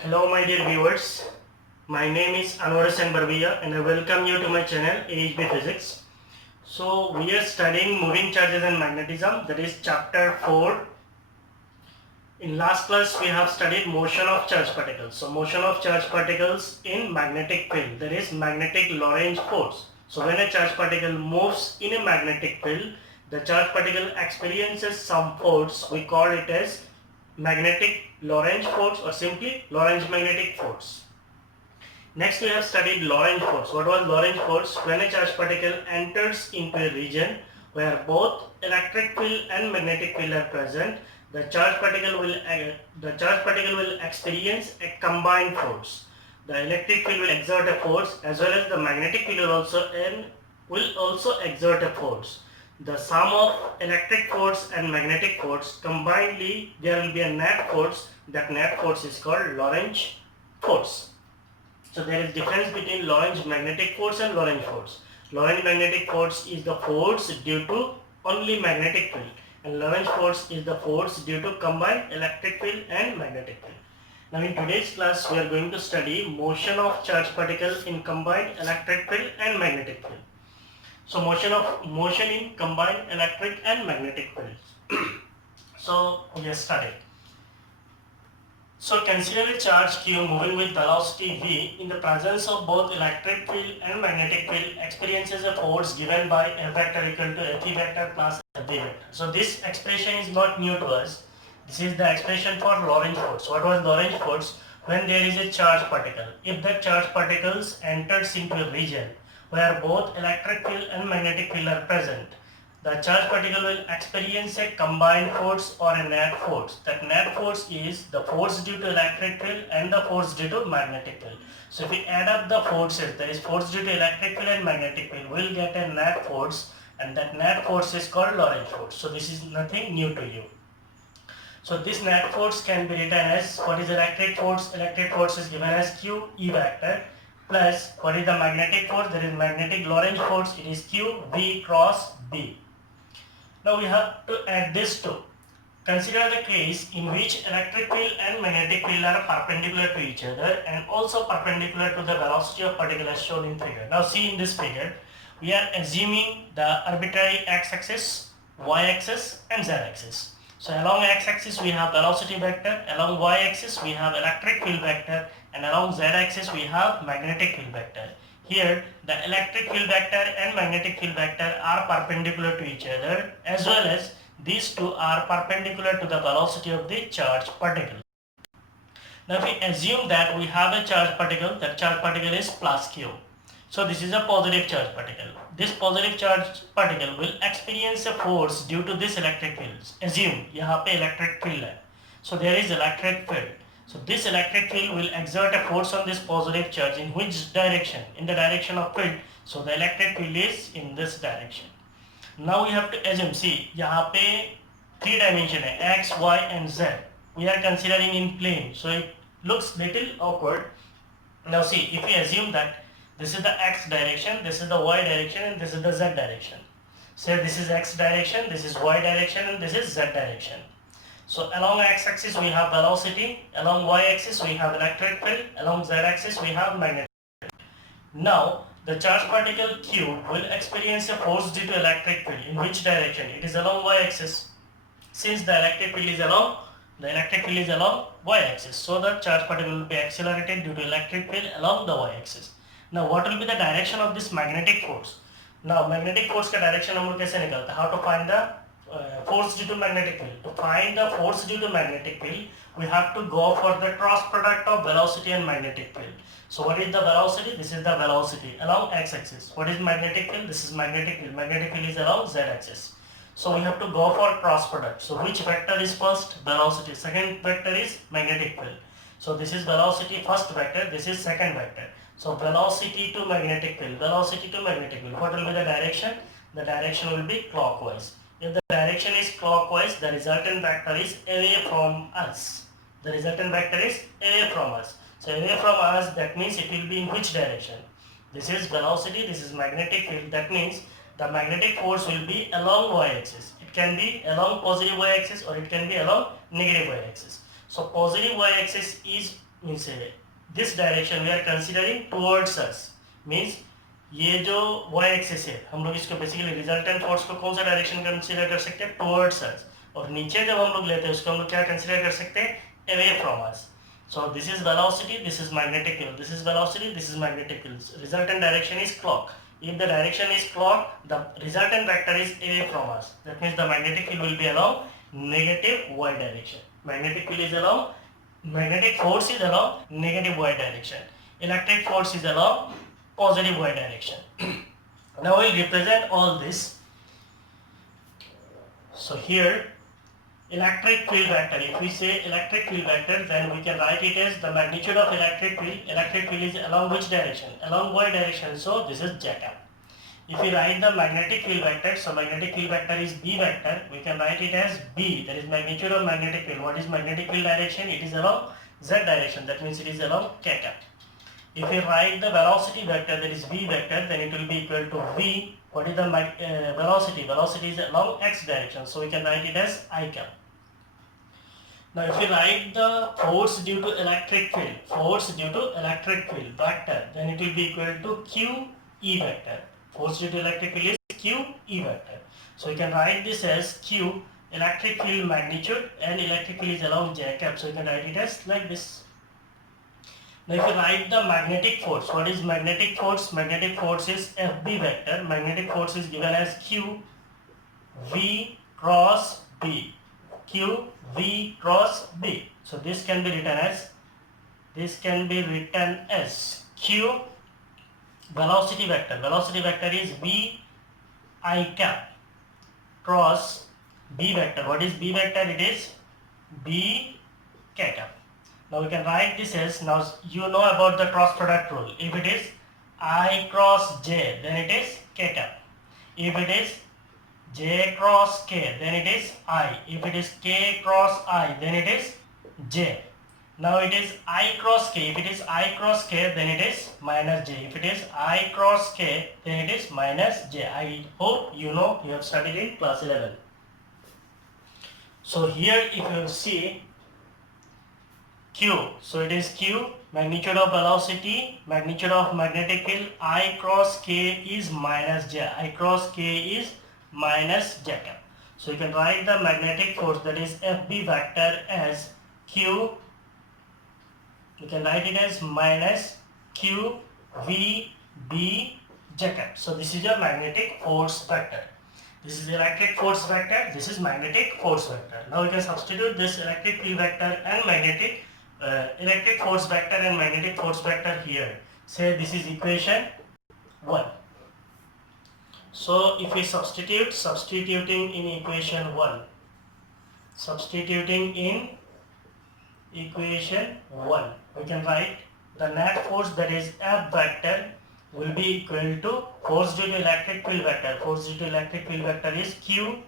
Hello my dear viewers, my name is Anwar Hussain Barbiya and I welcome you to my channel AHB Physics. So we are studying moving charges and magnetism, that is chapter 4. In last class we have studied motion of charged particles. So motion of charged particles in magnetic field, that is magnetic Lorentz force. So when a charged particle moves in a magnetic field, the charged particle experiences some force. We call it as magnetic Lorentz force or simply Lorentz magnetic force. Next we have studied Lorentz force. What was Lorentz force? When a charged particle enters into a region where both electric field and magnetic field are present, the charged particle will experience a combined force. The electric field will exert a force as well as the magnetic field will also exert a force. The sum of electric force and magnetic force combinedly, there will be a net force. That net force is called Lorentz force. So there is difference between Lorentz magnetic force and Lorentz force. Lorentz magnetic force is the force due to only magnetic field, and Lorentz force is the force due to combined electric field and magnetic field. Now in today's class we are going to study motion of charged particles in combined electric field and magnetic field. So motion in combined electric and magnetic fields. So we have studied. So consider a charge q moving with velocity v in the presence of both electric field and magnetic field experiences a force given by F vector equal to F vector plus F vector. So this expression is not new to us. This is the expression for Lorentz force. What was Lorentz force? When there is a charged particle. If the charged particles enters into a region where both electric field and magnetic field are present, the charged particle will experience a combined force or a net force. That net force is the force due to electric field and the force due to magnetic field. So if we add up the forces, there is force due to electric field and magnetic field, we will get a net force, and that net force is called Lorentz force. So this is nothing new to you. So this net force can be written as, what is electric force? Electric force is given as q E vector, plus what is the magnetic force? There is magnetic Lorentz force, it is q V cross B. Now we have to add this too. Consider the case in which electric field and magnetic field are perpendicular to each other and also perpendicular to the velocity of particle as shown in figure. Now see in this figure, we are assuming the arbitrary x-axis, y-axis and z-axis. So along x-axis we have velocity vector, along y-axis we have electric field vector, and along z-axis we have magnetic field vector. Here the electric field vector and magnetic field vector are perpendicular to each other, as well as these two are perpendicular to the velocity of the charged particle. Now if we assume that we have a charged particle, that charged particle is plus q. So this is a positive charged particle. This positive charged particle will experience a force due to this electric field. Assume यहाँ पे electric field है. So there is electric field. So this electric field will exert a force on this positive charge. In which direction? In the direction of field. So the electric field is in this direction. Now we have to assume, see यहाँ पे 3 dimension है, x, y and z. We are considering in plane, so it looks little awkward. Now see, if we assume that this is the x direction, this is the y direction and this is the z direction. Say this is x direction, this is y direction and this is z direction. So along x-axis we have velocity, along y-axis we have electric field, along z-axis we have magnetic field. Now the charged particle q will experience a force due to electric field. In which direction? It is along y-axis. Since the electric field is along y-axis, so the charged particle will be accelerated due to electric field along the y-axis. Now what will be the direction of this magnetic force? Now magnetic force का direction हम लोग कैसे निकालते हैं? How to find the force due to magnetic field? To find the force due to magnetic field, we have to go for the cross product of velocity and magnetic field. So what is the velocity? This is the velocity along x-axis. What is magnetic field? This is magnetic field. Magnetic field is along z-axis. So we have to go for cross product. So which vector is first? Velocity. Second vector is magnetic field. So this is velocity first vector. This is second vector. So velocity to magnetic field. Velocity to magnetic field. What will be the direction? The direction will be clockwise. If the direction is clockwise, the resultant vector is away from us. The resultant vector is away from us. So away from us, that means it will be in which direction? This is velocity, this is magnetic field. That means the magnetic force will be along y-axis. It can be along positive y-axis or it can be along negative y-axis. So positive y-axis is means this direction we are considering towards us, means ये जो y axis है हम लोग इसको basically resultant force को कौन सा direction consider कर सकते हैं, टुवर्ड्स अस, और नीचे जब हम लोग लेते हैं उसको हम लोग क्या कंसीडर कर सकते हैं, away from us. So this is velocity, this is magnetic field, this is velocity, this is magnetic field. Resultant direction is clock. If the direction is clock, the resultant vector is away from us. That means the magnetic field will be along negative y direction. Magnetic field is along, magnetic force is along negative y direction. Electric force is along positive y direction. Now we'll represent all this. So here electric field vector, if we say electric field vector, then we can write it as the magnitude of electric field. Electric field is along which direction? Along y direction, so this is z. If we write the magnetic field vector, so magnetic field vector is B vector, we can write it as B, that is magnitude of magnetic field. What is magnetic field direction? It is along z direction, that means it is along θ. If we write the velocity vector, that is V vector, then it will be equal to V. What is the velocity? Velocity is along x direction, so we can write it as I cap. Now if we write the force due to electric field vector, then it will be equal to Q E vector. Force due to electric field is Q E vector. So we can write this as Q, electric field magnitude, and electric field is along J cap, so we can write it as like this. Now if you write the magnetic force, what is magnetic force? Magnetic force is FB vector. Magnetic force is given as Q V cross B. Q V cross B. So this can be written as Q velocity vector. Velocity vector is V I cap cross B vector. What is B vector? It is B K cap. Now we can write this as, now you know about the cross product rule. If it is I cross J, then it is K cap. If it is J cross K, then it is I. If it is K cross I, then it is J. Now it is I cross K. If it is I cross K, then it is minus J. If it is I cross K, then it is minus J. I hope you know, you have studied in class 11. So here if you see Q, so it is Q, magnitude of velocity, magnitude of magnetic field, I cross K is minus J. I cross K is minus J cap. So you can write the magnetic force, that is FB vector, as Q. You can write it as minus Q V B J cap. So this is your magnetic force vector. This is electric force vector. This is magnetic force vector. Now we can substitute this electric field vector and magnetic electric force vector and magnetic force vector here. Say this is equation 1. So if we substituting in equation 1, we can write the net force, that is F vector, will be equal to force due to electric field vector. Force due to electric field vector is Q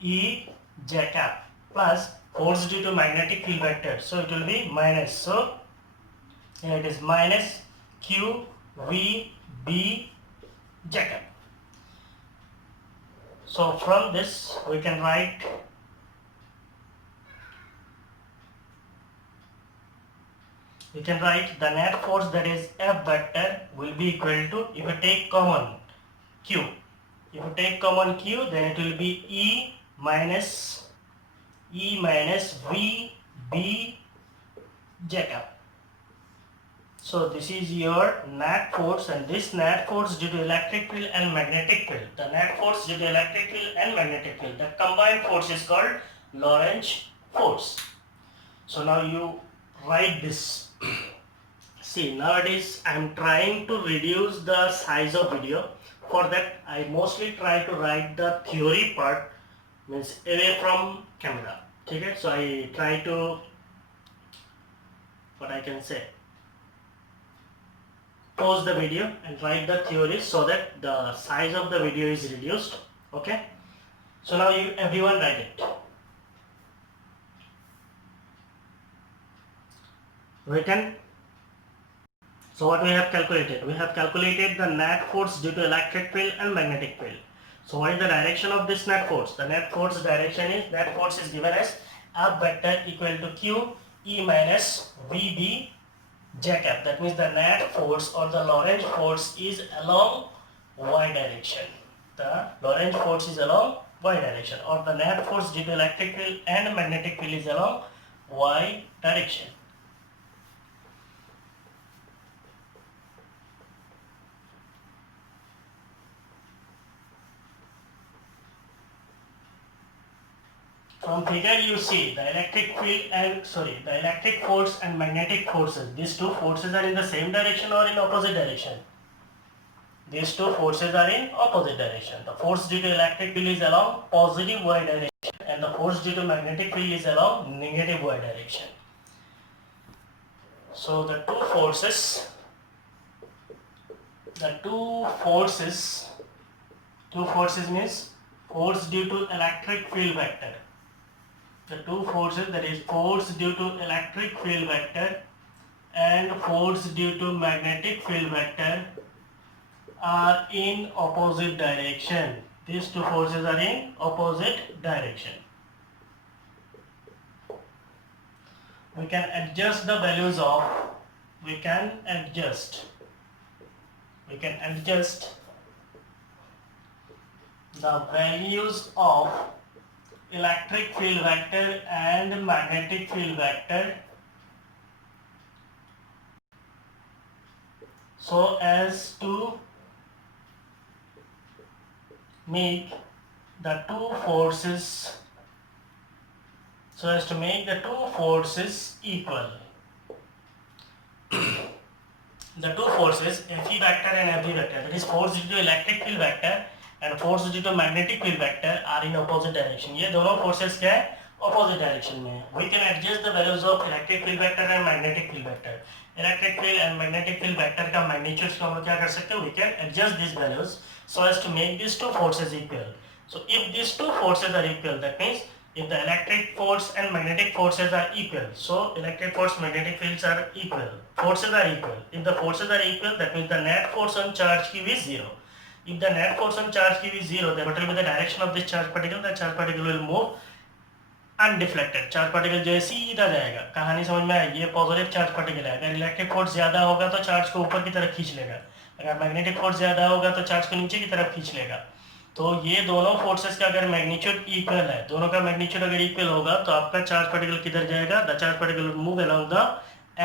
E J cap plus force due to magnetic field vector, so it will be minus, so here it is minus Q V B J cap. So from this we can write the net force, that is F vector, will be equal to, if you take common Q, then it will be E minus V B J cap. So this is your net force, and this net force due to electric field and magnetic field. The net force due to electric field and magnetic field, the combined force is called Lorentz force. So now you write this. See, nowadays I am trying to reduce the size of video. For that I mostly try to write the theory part, means away from camera. Okay, so I try to, what I can say, pause the video and write the theory so that the size of the video is reduced. Okay, so now everyone write it. Written. So what we have calculated? We have calculated the net force due to electric field and magnetic field. So what is the direction of this net force? The net force direction is, net force is given as F vector equal to Q E minus VB jacob, that means the net force or the Lorentz force is along y direction. The Lorentz force is along y direction, or the net force due to electric field and magnetic field is along y direction. From figure you see the electric force and magnetic forces. These two forces are in the same direction or in opposite direction? These two forces are in opposite direction. The force due to electric field is along positive y direction and the force due to magnetic field is along negative y direction. So the two forces means force due to electric field vector. The two forces, that is force due to electric field vector and force due to magnetic field vector, are in opposite direction. These two forces are in opposite direction. We can adjust the values of, the values of electric field vector and magnetic field vector so as to make the two forces equal. The two forces Fe vector and Fe vector, that is force due to electric field vector and force due to magnetic field vector, are in opposite direction. ये दोनों forces क्या है? Opposite direction में. We can adjust the values of electric field vector and magnetic field vector. Electric field and magnetic field vector का magnitudes को हम क्या कर सकते हैं? We can adjust these values so as to make these two forces equal. So if these two forces are equal, that means if the electric force and magnetic forces are equal, so electric force, magnetic fields are equal, forces are equal. If the forces are equal, that means the net force on charge Q is 0. If the net force on charge Q is 0, then what will be the direction of this charge particle? The charge particle will move undeflected. Charge particle जो है सीधा जाएगा. कहानी समझ में आई? ये positive charge particle है. अगर इलेक्ट्रिक फोर्स ज्यादा होगा तो चार्ज को ऊपर की तरफ खींच लेगा. अगर मैग्नेटिक फोर्स ज्यादा होगा तो चार्ज को नीचे की तरफ खींच लेगा. तो ये दोनों फोर्सेस का अगर मैग्नीट्यूड इक्वल है, दोनों का मैग्नीट्यूड अगर इक्वल होगा तो आपका चार्ज पार्टिकल किधर जाएगा? The charge particle will move along the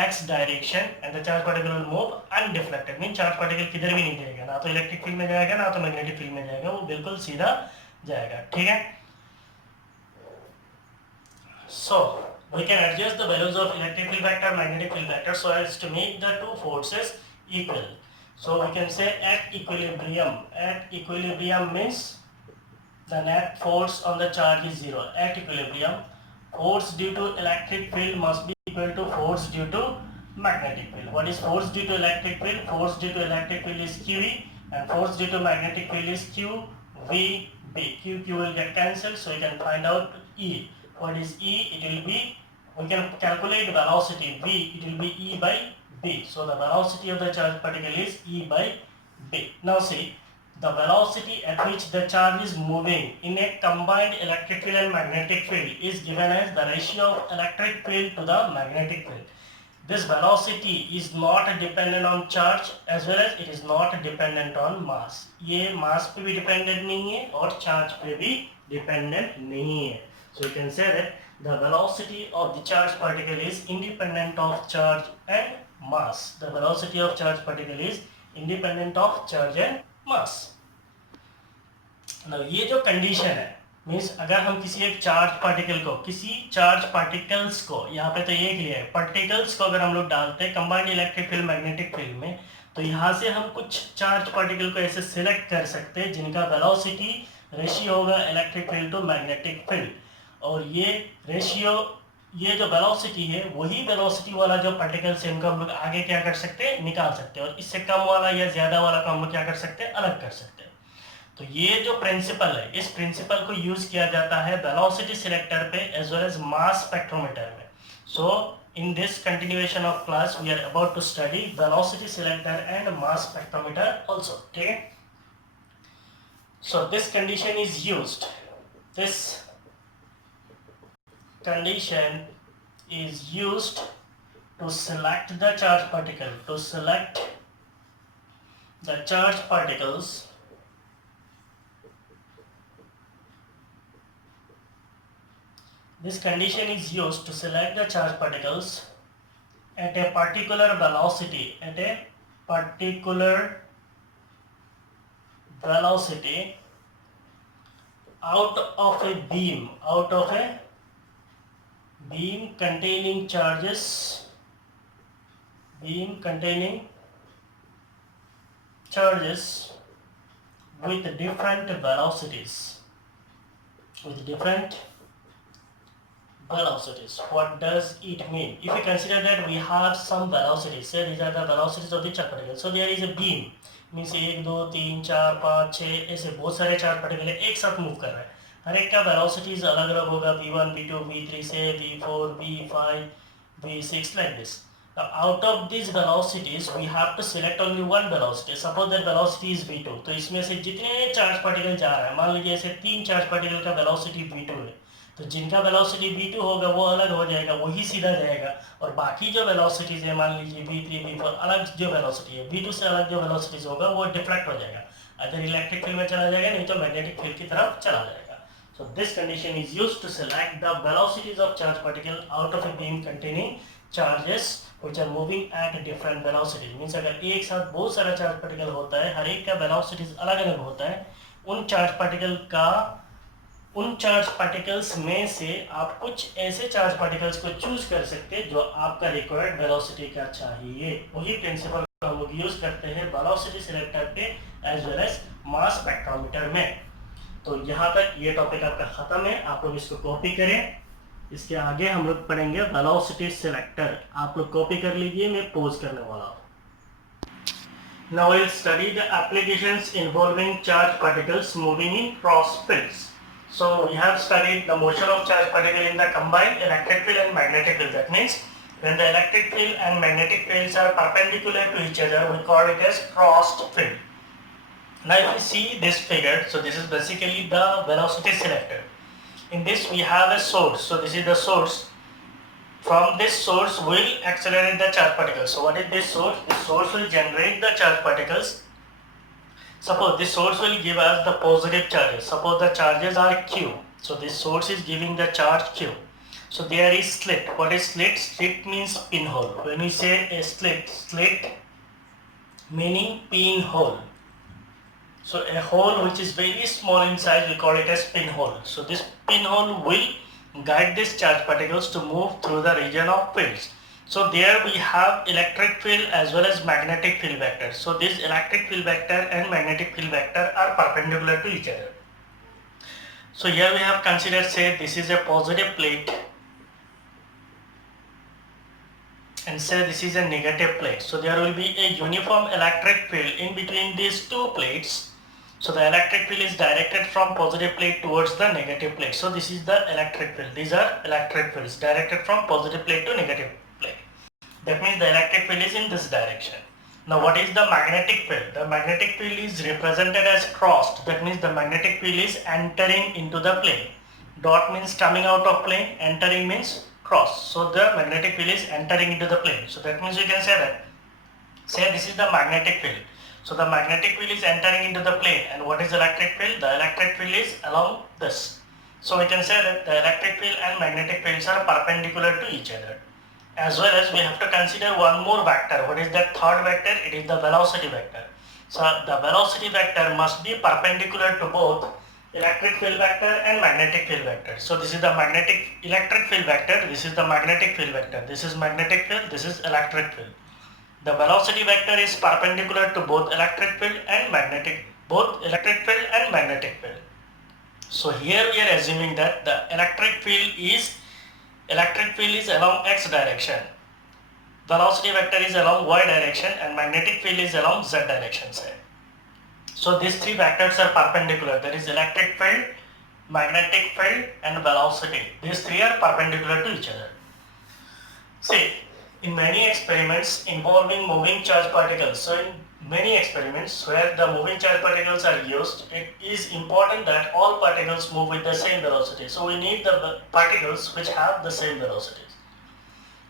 x direction and the charge particle will move undeflected. Mean charge particle किधर भी नहीं जाएगा, ना तो इलेक्ट्रिक फील्ड में जाएगा ना तो मैग्नेटिक फील्ड में जाएगा, वो बिल्कुल सीधा जाएगा. ठीक है. So we can adjust the values of electric field vector, magnetic field vector so as to make the two forces equal. So we can say at equilibrium. At equilibrium means the net force on the charge is 0. At equilibrium, force due to electric field must be equal to force due to magnetic field. What is force due to electric field? Force due to electric field is QE and force due to magnetic field is QVB. Q will get cancelled, so you can find out E. What is E? It will be, we can calculate velocity V, it will be E by B. So the velocity of the charge particle is E by B. Now see, the velocity at which the charge is moving in a combined electric field and magnetic field is given as the ratio of electric field to the magnetic field. This velocity is not dependent on charge as well as it is not dependent on mass. ये mass पे भी dependent नहीं है और charge पे भी dependent नहीं है. So you can say that the velocity of the charged particle is independent of charge and mass. The velocity of charged particle is independent of charge and mass. Now ये जो condition है, means अगर हम किसी एक charged particle को, किसी charged particles को, यहाँ पे तो ये क्लियर है, particles को अगर हम लोग डालते हैं combined electric field magnetic field में, तो यहाँ से हम कुछ charged particle को ऐसे select कर सकते हैं जिनका velocity रेशियो होगा electric field to magnetic field. और ये रेशियो, ये जो वेलोसिटी है वही वेलोसिटी वाला जो पार्टिकल से इनको हम लोग आगे क्या कर सकते हैं? निकाल सकते हैं. और इससे कम वाला या ज्यादा वाला को हम लोग क्या कर सकते हैं? अलग कर सकते हैं. तो ये जो प्रिंसिपल है, इस प्रिंसिपल को यूज किया जाता है वेलोसिटी सिलेक्टर पे as well as mass spectrometer में. So in this continuation of class we are about to study velocity selector and mass spectrometer also. Okay, so this condition is used, this condition is used to select the charge particle, to select the charge particles this condition is used to select the charge particles at a particular velocity, out of a beam, containing charges, with different velocities. What does it mean? If you consider that we have some velocities, say these are the velocities of the charge particles. So there is a beam, means 1 2 3 4 5 6 ऐसे बहुत सारे charge particle एक साथ move कर रहा है. हर एक का वेलोसिटीज अलग अलग होगा, v1 v2 v3 से v4 v5 v6 like this. Now out of these velocities we have to select only one velocity. Suppose that velocity is v2. तो इसमें से जितने चार्ज पार्टिकल जा रहा है, मान लीजिए ऐसे 3 चार्ज पार्टिकल का वेलोसिटी v2 है, तो जिनका वेलोसिटी v2 होगा वो अलग हो जाएगा, वही सीधा जाएगा. और बाकी जो वेलोसिटीज है, मान लीजिए v3 v4 अलग जो वेलोसिटी है, v2 से अलग जो वेलोसिटीज होगा वो डिफ्लेक्ट हो जाएगा, अदर इलेक्ट्रिक फील्ड में चला जाएगा, नहीं तो मैग्नेटिक फील्ड की तरफ चला जाएगा. So this condition is used to select the velocities of charge particle out of a beam containing charges which are moving at different velocities. Means अगर एक साथ बहुत सारा चार्ज पार्टिकल होता है, हर एक का वेलोसिटीज अलग अलग होता है, उन चार्ज पार्टिकल्स में से आप कुछ ऐसे चार्ज पार्टिकल्स को चूज कर सकते हैं जो आपका रिक्वायर्ड वेलोसिटी का चाहिए. वही प्रिंसिपल हम लोग यूज करते हैं वेलोसिटी सिलेक्टर पे as well as mass spectrometer में. तो यहाँ तक ये टॉपिक आपका खत्म है. आप लोग इसको कॉपी करें. इसके आगे हम लोग पढ़ेंगे वेलोसिटी सिलेक्टर. आप लोग कॉपी कर लीजिए, मैं पोज करने वाला हूँ. Now we'll study the applications involving charge particles moving in cross fields. So we have studied the motion of charge particle in the combined electric field and magnetic field. That means when the electric field and magnetic fields are perpendicular to each other, we call it as crossed field. Now if you see this figure, so this is basically the velocity selector. In this we have a source. So this is the source. From this source will accelerate the charge particles. So what is this source? This source will generate the charge particles. Suppose this source will give us the positive charges. Suppose the charges are Q. So this source is giving the charge Q. So there is slit. What is slit? Slit means pinhole. When we say a slit meaning pinhole. So a hole which is very small in size, we call it as pinhole. So this pinhole will guide these charge particles to move through the region of fields. So there we have electric field as well as magnetic field vector. So this electric field vector and magnetic field vector are perpendicular to each other. So here we have considered, say this is a positive plate and say this is a negative plate. So there will be a uniform electric field in between these two plates. So the electric field is directed from positive plate towards the negative plate. So this is the electric field. These are electric fields directed from positive plate to negative plate. That means the electric field is in this direction. Now what is the magnetic field? The magnetic field is represented as crossed. That means the magnetic field is entering into the plane. Dot means coming out of plane, entering means cross. So the magnetic field is entering into the plane. So that means you can say that. Say this is the magnetic field. So the magnetic field is entering into the plane, and what is the electric field? The electric field is along this. So we can say that the electric field and magnetic fields are perpendicular to each other. As well as we have to consider one more vector. What is that third vector? It is the velocity vector. So the velocity vector must be perpendicular to both electric field vector and magnetic field vector. So this is the electric field vector, this is the magnetic field vector. This is magnetic field, this is electric field. The velocity vector is perpendicular to both electric field and magnetic field. So here we are assuming that the electric field is along x direction, velocity vector is along y direction, and magnetic field is along z direction. So these three vectors are perpendicular. There is electric field, magnetic field, and velocity. These three are perpendicular to each other. See, in many experiments involving moving charge particles, so in many experiments where the moving charge particles are used, it is important that all particles move with the same velocity. So we need the particles which have the same velocities.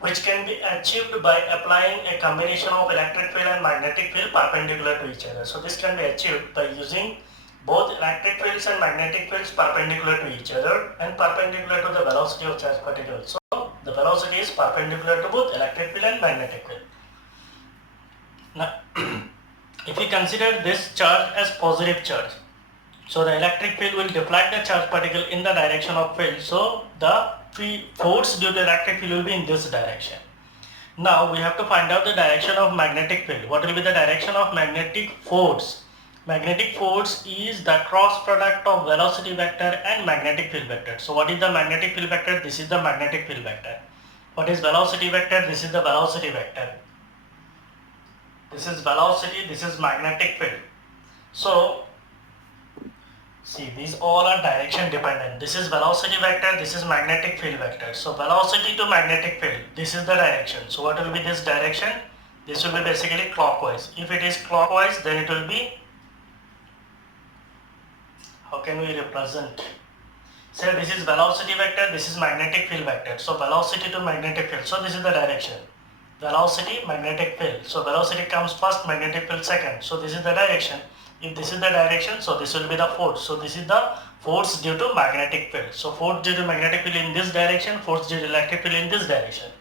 which can be achieved by applying a combination of electric field and magnetic field perpendicular to each other. So this can be achieved by using both electric fields and magnetic fields perpendicular to each other and perpendicular to the velocity of charged particles. So the velocity is perpendicular to both electric field and magnetic field. Now, if we consider this charge as positive charge, so the electric field will deflect the charged particle in the direction of field. So the force due to electric field will be in this direction. Now we have to find out the direction of magnetic field. What will be the direction of magnetic force? Magnetic force is the cross product of velocity vector and magnetic field vector. So what is the magnetic field vector? This is the magnetic field vector. What is velocity vector? This is the velocity vector. This is velocity, this is magnetic field. So see, these all are direction dependent. This is velocity vector, this is magnetic field vector. So velocity to magnetic field, this is the direction. So what will be this direction? This will be basically clockwise. If it is clockwise, then it will be, how can we represent? So this is velocity vector, this is magnetic field vector. So velocity to magnetic field. So this is the direction. Velocity, magnetic field. So velocity comes first, magnetic field second. So this is the direction. If this is the direction, so this will be the force. So this is the force due to magnetic field. So force due to magnetic field in this direction, force due to electric field in this direction.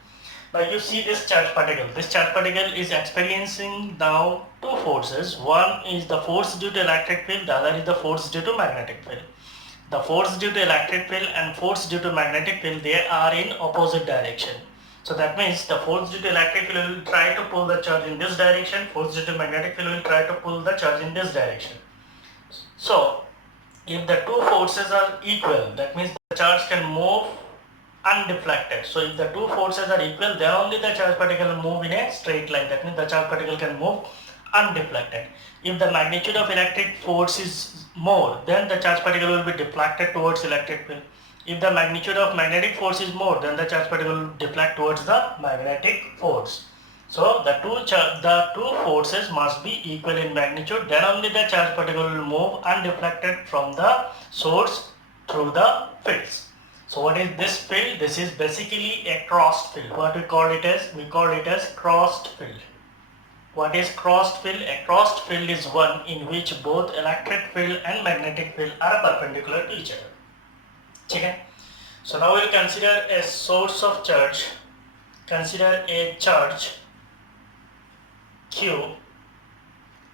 Now you see this charged particle. This charged particle is experiencing now two forces. One is the force due to electric field, the other is the force due to magnetic field. The force due to electric field and force due to magnetic field, they are in opposite direction. So that means the force due to electric field will try to pull the charge in this direction, force due to magnetic field will try to pull the charge in this direction. So if the two forces are equal, that means the charge can move undeflected. So if the two forces are equal, then only the charge particle will move in a straight line. That means the charge particle can move undeflected. If the magnitude of electric force is more, then the charge particle will be deflected towards electric field. If the magnitude of magnetic force is more, then the charge particle will deflect towards the magnetic force. So the two forces must be equal in magnitude, then only the charge particle will move undeflected from the source through the fields. So what is this field? This is basically a crossed field. What we call it as? We call it as crossed field. What is crossed field? A crossed field is one in which both electric field and magnetic field are perpendicular to each other. Okay. So now we'll consider a source of charge. Consider a charge Q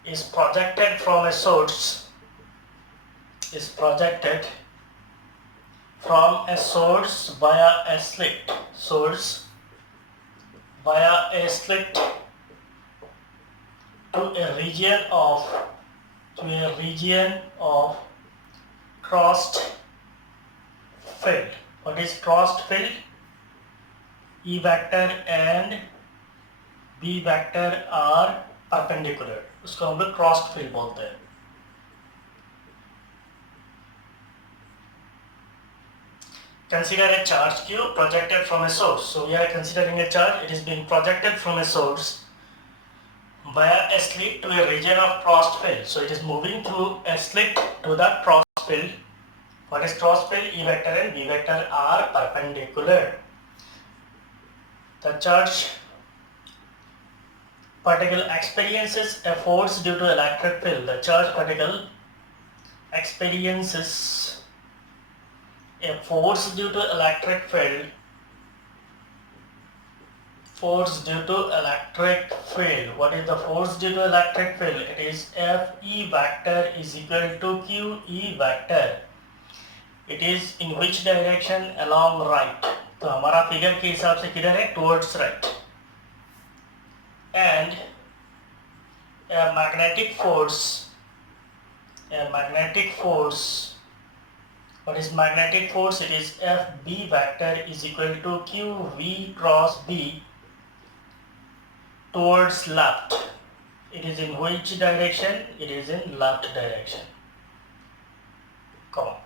is projected from a source. Is projected from a source via a slit. Source via a slit to a region of crossed field. What is crossed field? E vector and B vector are perpendicular. उसको हम लोग crossed field बोलते हैं. Consider a charge Q projected from a source. So we are considering a charge. It is being projected from a source via a slit to a region of crossed field. So it is moving through a slit to the crossed field. What is crossed field? E vector and B vector are perpendicular. The charge particle experiences a force due to electric field. The charge particle experiences a force due to electric field. Force due to electric field. What is the force due to electric field? It is F E vector is equal to Q E vector. It is in which direction? Along right. तो हमारा figure के हिसाब से किधर है? Towards right. And a magnetic force. What is magnetic force? It is F B vector is equal to Q V cross B towards left. It is in which direction? It is in left direction. Come on.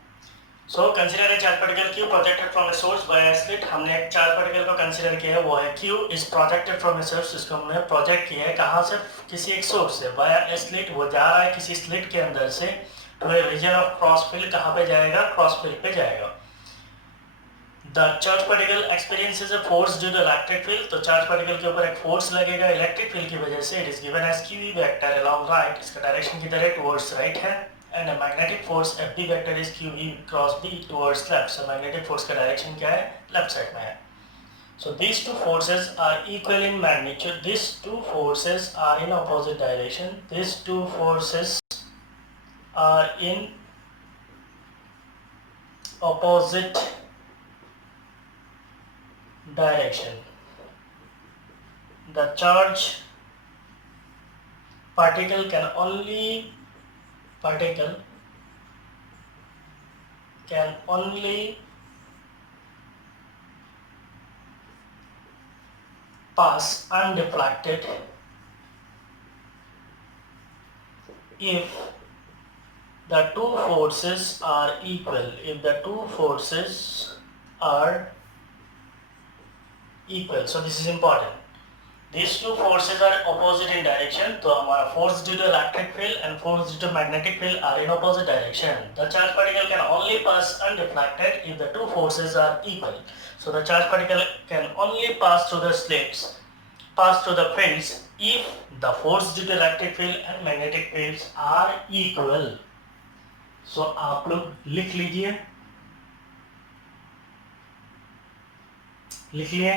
So consider a charge particle Q projected from a source by a slit. हमने एक charge particle को consider किया है, वो है Q is projected from a source. इसको हमने project किया है कहाँ से? किसी एक source से. By a slit वो जा रहा है किसी slit के अंदर से to a region of cross field. कहाँ पे जाएगा? Cross field पे जाएगा. The charge particle experiences a force due to electric field. तो charge particle के ऊपर एक force लगेगा electric field की वजह से. It is given as QE vector along right. इसका direction किधर है? Towards right है. And a magnetic force FB vector is QE cross B towards left. So magnetic force का direction क्या है? Left side में है. So these two forces are equal in magnitude. These two forces are in opposite direction. These two forces are in opposite direction. The charge particle can only pass undeflected if the two forces are equal. If the two forces are equal. So this is important. These two forces are opposite in direction. तो हमारा force due to electric field and force due to magnetic field are in opposite direction. The charge particle can only pass undeflected if the two forces are equal. So the charge particle can only pass through the slits, pass through the fields if the force due to electric field and magnetic fields are equal. So आप लोग लिख लीजिए, लिख लिए.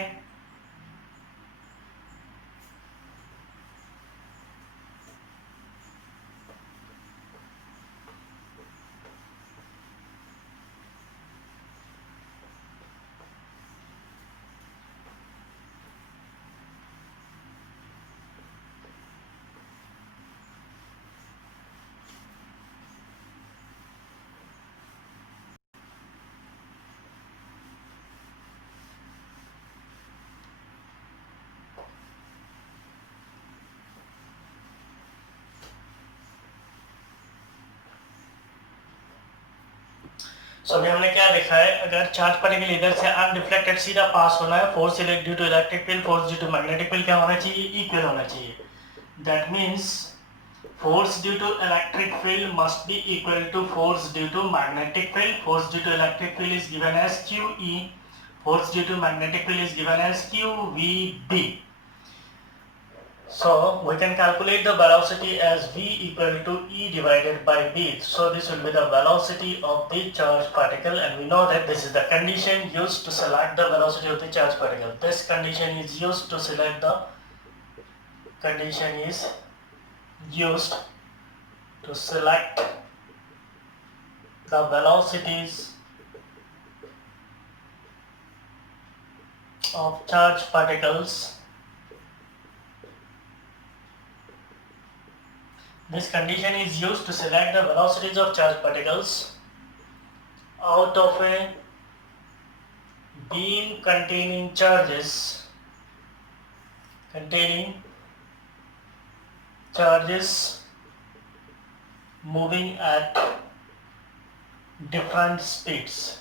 So अभी हमने क्या देखा है, अगर चार्ज पार्टिकल इधर से अनडिफ्लेक्टेड सीधा पास होना है, force due to electric field, force due to magnetic field क्या होना चाहिए? इक्वल होना चाहिए. That means force due to electric field must be equal to force due to magnetic field. Force due to electric field is given as QE. Force due to magnetic field is given as QVB. So we can calculate the velocity as V equal to E divided by B. So this will be the velocity of the charged particle, and we know that this is the condition used to select the velocity of the charged particle. This condition is used to select the velocities of charged particles. This condition is used to select the velocities of charged particles out of a beam containing charges moving at different speeds.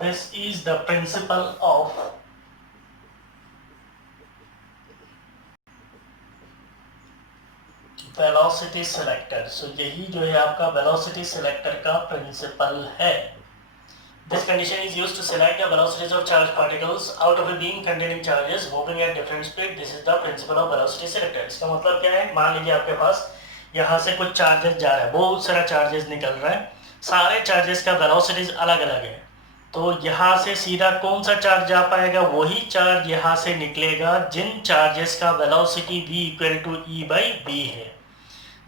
This is the principle of velocity selector. So यही जो है आपका velocity selector का principle है. This condition is used to select the velocities of charge particles out of a beam containing charges moving at different speed. This is the principle of velocity selector. इसका मतलब क्या है? मान लीजिए आपके पास यहाँ से कुछ चार्जेस जा रहा है, बहुत सारा चार्जेस निकल रहा है, सारे चार्जेस का वेलोसिटीज अलग अलग है. तो यहाँ से सीधा कौन सा चार्ज जा पाएगा? वही चार्ज यहाँ से निकलेगा जिन चार्जेस का velocity v equal to e by b है.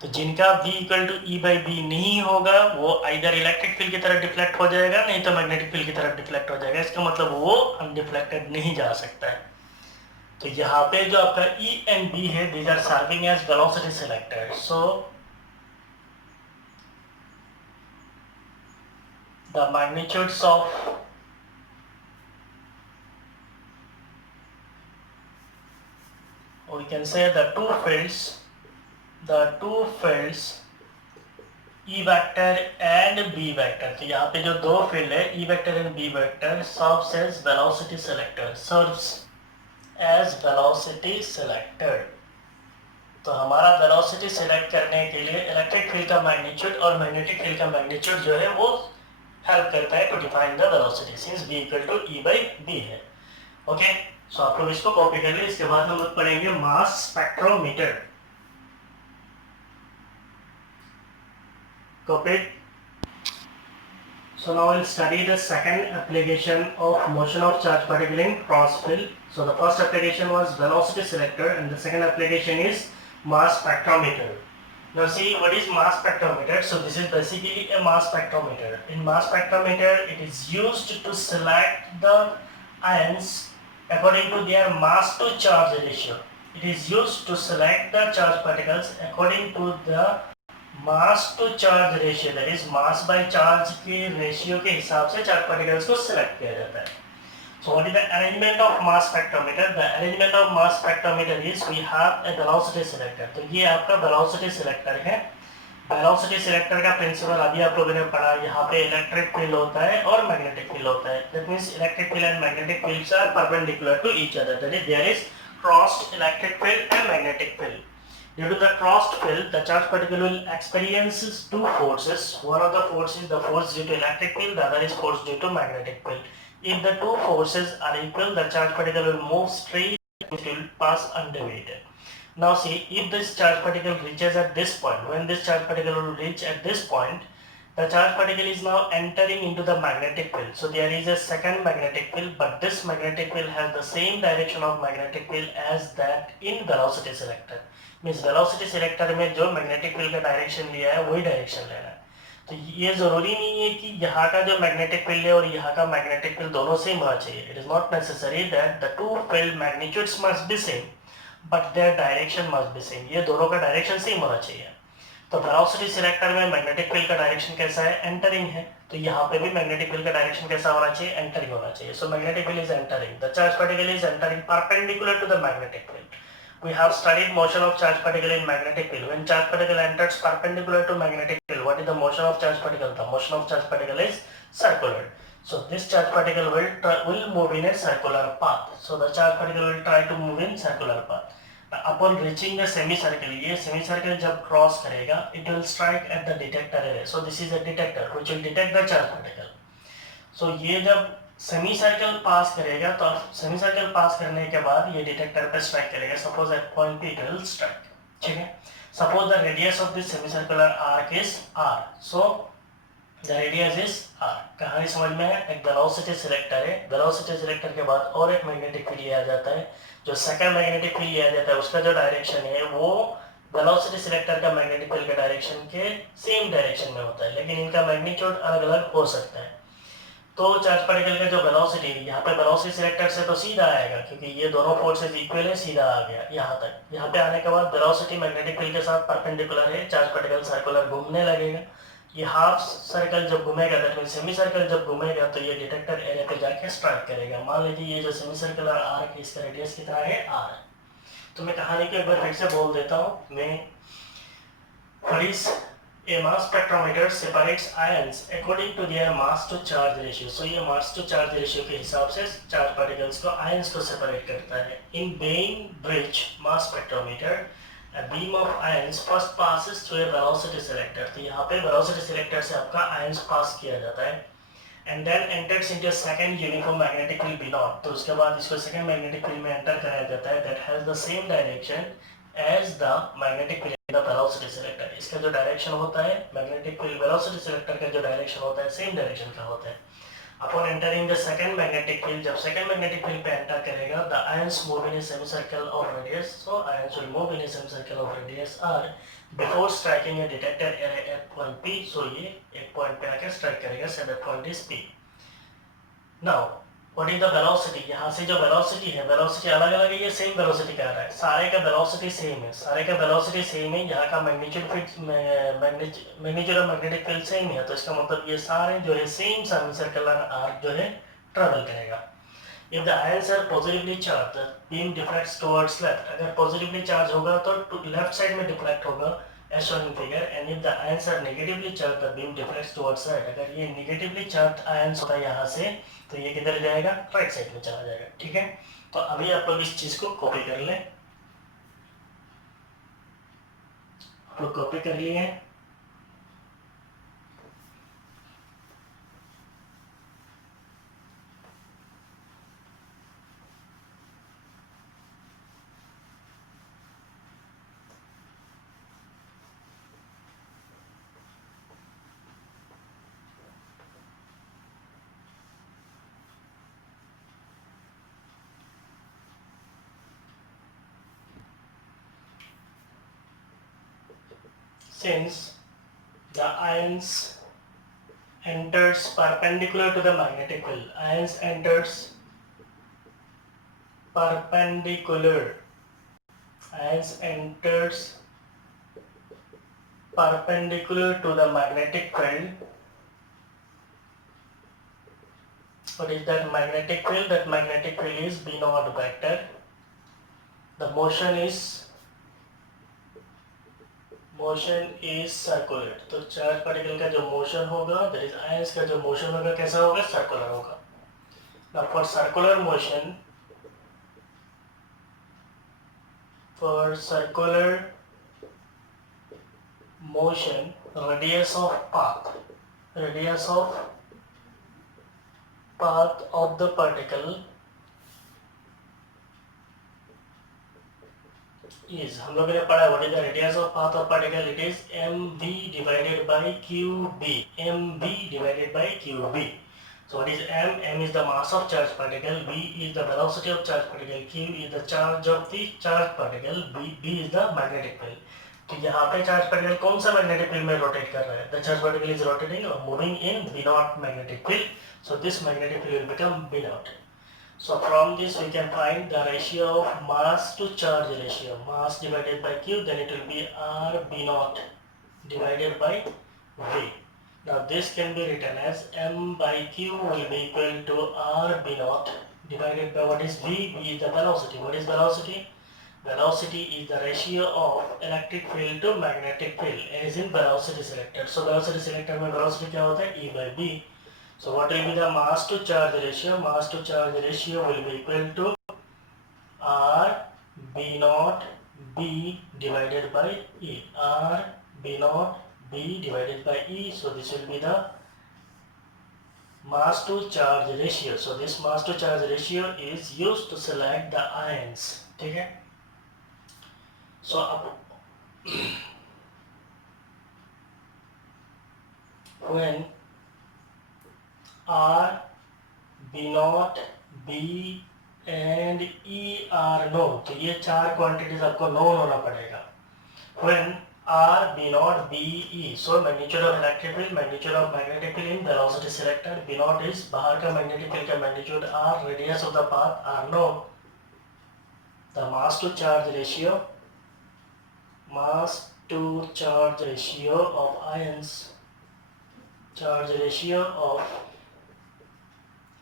तो जिनका v equal to e by b नहीं होगा वो आइदर इलेक्ट्रिक फील्ड की तरफ डिफ्लेक्ट हो जाएगा, नहीं तो मैग्नेटिक फील्ड की तरफ डिफ्लेक्ट हो जाएगा. इसका मतलब वो अनडिफ्लेक्टेड नहीं जा सकता है. तो यहाँ पे जो आपका e एंड b है, these are serving as velocity selector. So the magnitudes of we can say the two fields E vector and B vector. तो यहाँ पे जो दो फील्ड है E vector and B vector serves as velocity selector. तो हमारा velocity select करने के लिए इलेक्ट्रिक फील्ड का मैग्नीट्यूड और मैग्नेटिक फील्ड का मैग्नीट्यूड जो है वो हेल्प करता है to define the velocity since v equal to e by b है। ओके, सो आप लोग इसको कॉपी कर ले। इसके बाद हम लोग पढ़ेंगे मास spectrometer. Copy. So now we'll study the second application of motion of charge particle in cross field. So the first application was velocity selector and the second application is mass spectrometer. Now see what is mass spectrometer. So this is basically a mass spectrometer. In mass spectrometer it is used to select the ions according to their mass to charge ratio. It is used to select the charge particles according to the mass to charge ratio, that is mass by charge के ratio के हिसाब से charge particles को select किया जाता है। So what is the arrangement of mass spectrometer? The arrangement of mass spectrometer is we have a velocity selector. तो ये आपका वेलोसिटी सिलेक्टर है। वेलोसिटी सिलेक्टर का प्रिंसिपल अभी आप लोगों ने पढ़ा। यहाँ पे इलेक्ट्रिक फील्ड होता है और मैग्नेटिक फील्ड होता है। That means electric field and magnetic fields are perpendicular to each other, that is there is crossed electric field and magnetic field. Due to the crossed field, the charge particle will experience two forces. One of the force is the force due to electric field, the other is force due to magnetic field. If the two forces are equal, the charge particle will move straight, it will pass undefeated. Now see, if this charge particle reaches at this point, when this charge particle will reach at this point, the charge particle is now entering into the magnetic field. So there is a second magnetic field, but this magnetic field has the same direction of magnetic field as that in velocity selector. Means velocity selector में जो magnetic field का direction लिया है वही direction लेना है। तो ये जरूरी नहीं है कि यहाँ का जो मैग्नेटिक फील्ड है और यहाँ का मैग्नेटिक फील्ड दोनों सेम होना चाहिए। It is not necessary that the two field magnitudes must be same but their direction must be same. ये दोनों का डायरेक्शन सेम होना चाहिए। तो वेलोसिटी सिलेक्टर में मैग्नेटिक फील्ड का डायरेक्शन कैसा है? एंटरिंग है। तो यहाँ पे भी मैग्नेटिक फील्ड का डायरेक्शन कैसा होना चाहिए? एंटरिंग होना चाहिए। So magnetic field is entering, the charge particle is entering perpendicular to the magnetic field. We have studied motion of charge particle in magnetic field. When charge particle enters perpendicular to magnetic field, what is the motion of charge particle? The motion of charge particle is circular. So this charge particle will move in a circular path. So the charge particle will try to move in circular path. Now, upon reaching the semicircle, ये semicircle जब cross करेगा, it will strike at the detector area. So this is a detector which will detect the charge particle. So ये जब semi circle पास करेगा तो semi circle पास करने के बाद ये डिटेक्टर पे स्ट्राइक करेगा। Suppose at point P it will strike, ठीक है। Suppose the radius of this semi circular arc is R, so the radius is R. कहानी समझ में है? एक वेलोसिटी सिलेक्टर है। वेलोसिटी सिलेक्टर के बाद और एक मैग्नेटिक फील्ड लिया जाता है। जो सेकंड मैग्नेटिक फील्ड लिया जाता है उसका जो डायरेक्शन है वो वेलोसिटी सिलेक्टर का मैग्नेटिक फील्ड के डायरेक्शन के सेम डायरेक्शन में होता है, लेकिन इनका मैग्नीट्यूड अलग अलग हो सकता है। तो चार्ज पार्टिकल का जो वेलोसिटी, यहाँ पे वेलोसिटी सिलेक्टर से तो सीधा आएगा क्योंकि ये दोनों फोर्सेस इक्वल है, सीधा आ गया यहाँ तक। यहाँ पे आने के बाद वेलोसिटी मैग्नेटिक फील्ड के साथ परपेंडिकुलर है, चार्ज पार्टिकल सर्कुलर घूमने लगेगा। ये हाफ सर्कल जब घूमेगा, दैट मींस सेमी सर्कल जब घूमेगा तो ये डिटेक्टर एरिया पे जाके स्ट्राइक करेगा। मान लीजिए ये जो सेमी सर्कुलर आर्क है इसका रेडियस कितना है? आर है। तो मैं कहानी को एक बार फिर से बोल देता हूँ। मैं A mass spectrometer separates ions according to their mass to charge ratio. So ये mass to charge ratio के हिसाब से charge particles को ions को separate करता है। In Bainbridge mass spectrometer, a beam of ions first passes through a velocity selector. तो यहाँ पे velocity selector से आपका ions pass किया जाता है, and then enters into a second uniform magnetic field beyond. तो उसके बाद इसको second magnetic field में enter कराया जाता है that has the same direction as the magnetic field in the velocity selector. इसका जो डायरेक्शन होता है मैग्नेटिक फील्ड वेलोसिटी सिलेक्टर का जो डायरेक्शन होता है सेम डायरेक्शन का होता है। Upon entering the second magnetic field, जब सेकंड मैग्नेटिक फील्ड पे एंटर करेगा the ions move in a semicircle of radius. So ions will move in a semicircle of radius R before striking a detector area at point P. So ये एक point पे आकर strike करेगा, so that point is P. Now what is the velocity? यहाँ से जो velocity है, velocity अलग अलग है, ये सेम वेलोसिटी का रहा है। सारे का वेलोसिटी सेम है, सारे का वेलोसिटी सेम है। यहाँ का मैग्नीट्यूड और मैग्नेटिक फील्ड सेम है, तो इसका मतलब ये सारे जो है सेम सर्कुलर आर्क जो है ट्रेवल करेगा। If the ions are positively charged, the beam deflects towards left. अगर पॉजिटिवली चार्ज होगा तो लेफ्ट साइड में डिफ्लेक्ट होगा as shown in figure, and if the ions are negatively charged, the beam deflects towards right. अगर ये negatively charged ions होता है यहाँ से तो ये किधर जाएगा? राइट साइड में चला जाएगा, ठीक है। तो अभी आप लोग इस चीज को कॉपी कर लें। आप लोग कॉपी कर लिए हैं? Since the ions enters perpendicular to the magnetic field, ions enters perpendicular, ions enters perpendicular to the magnetic field. What is that magnetic field? That magnetic field is B naught vector. The motion is circular. तो charge particle का जो motion होगा, that is ions का जो motion होगा कैसा होगा? Circular होगा. Now for circular motion, radius of path of the particle is, हम लोगों ने पढ़ा what is the radius of path of particle? It is mv divided by qb. mv divided by qb. So what is m? M is the mass of charged particle, v is the velocity of charged particle, q is the charge of the charged particle, b is the magnetic field. तो यहाँ पे charge particle कौन सा magnetic field में rotate कर रहा है? The charge particle is rotating और moving in b naught magnetic field. So this magnetic field will become b naught. So from this we can find the ratio of mass to charge ratio. Mass divided by q, then it will be r b naught divided by v. Now this can be written as m by q will be equal to r b naught divided by what is v? V is the velocity. What is velocity? Velocity is the ratio of electric field to magnetic field as in velocity selector. So velocity selector में velocity क्या होता है? E by b. So what will be the mass to charge ratio? Mass to charge ratio will be equal to R B naught B divided by E. R B naught B divided by E. So this will be the mass to charge ratio. So this mass to charge ratio is used to select the ions. ठीक है? So when R, B naught, B and E are known, तो ये चार quantities आपको known होना पड़ेगा. When R, B naught, B, E, so magnitude of electric field, magnitude of magnetic field in velocity selector, B naught is बाहर का magnetic field का magnitude, R radius of the path are known. The mass to charge ratio of ions, charge ratio of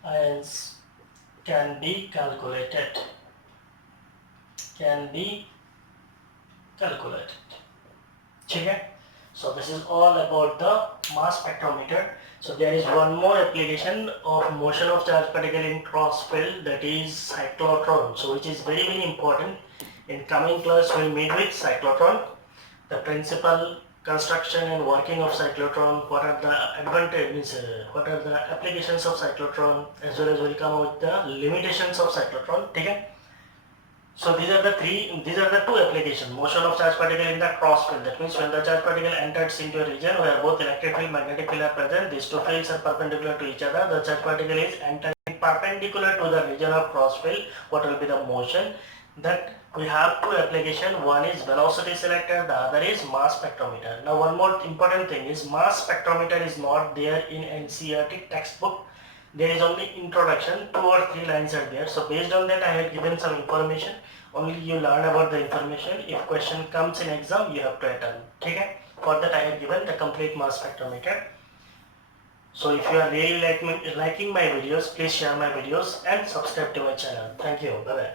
ions can be calculated. ठीक है? So this is all about the mass spectrometer. So there is one more application of motion of charged particle in cross field, that is cyclotron. So which is very very important. In coming class we'll meet with cyclotron, the principal construction and working of cyclotron, what are the advantages, what are the applications of cyclotron, as well as we'll come with the limitations of cyclotron. ठीक है? So these are the two applications. Motion of charged particle in the cross field. That means when the charged particle enters into a region where both electric field and magnetic field are present, these two fields are perpendicular to each other. The charged particle is entering perpendicular to the region of cross field. What will be the motion? That we have two applications. One is velocity selector, the other is mass spectrometer. Now one more important thing is mass spectrometer is not there in NCERT textbook. There is only introduction, 2 or 3 lines are there. So based on that I have given some information. Only you learn about the information. If question comes in exam, you have to attend. Okay? For that I have given the complete mass spectrometer. So if you are really liking my videos, please share my videos and subscribe to my channel. Thank you. Bye bye.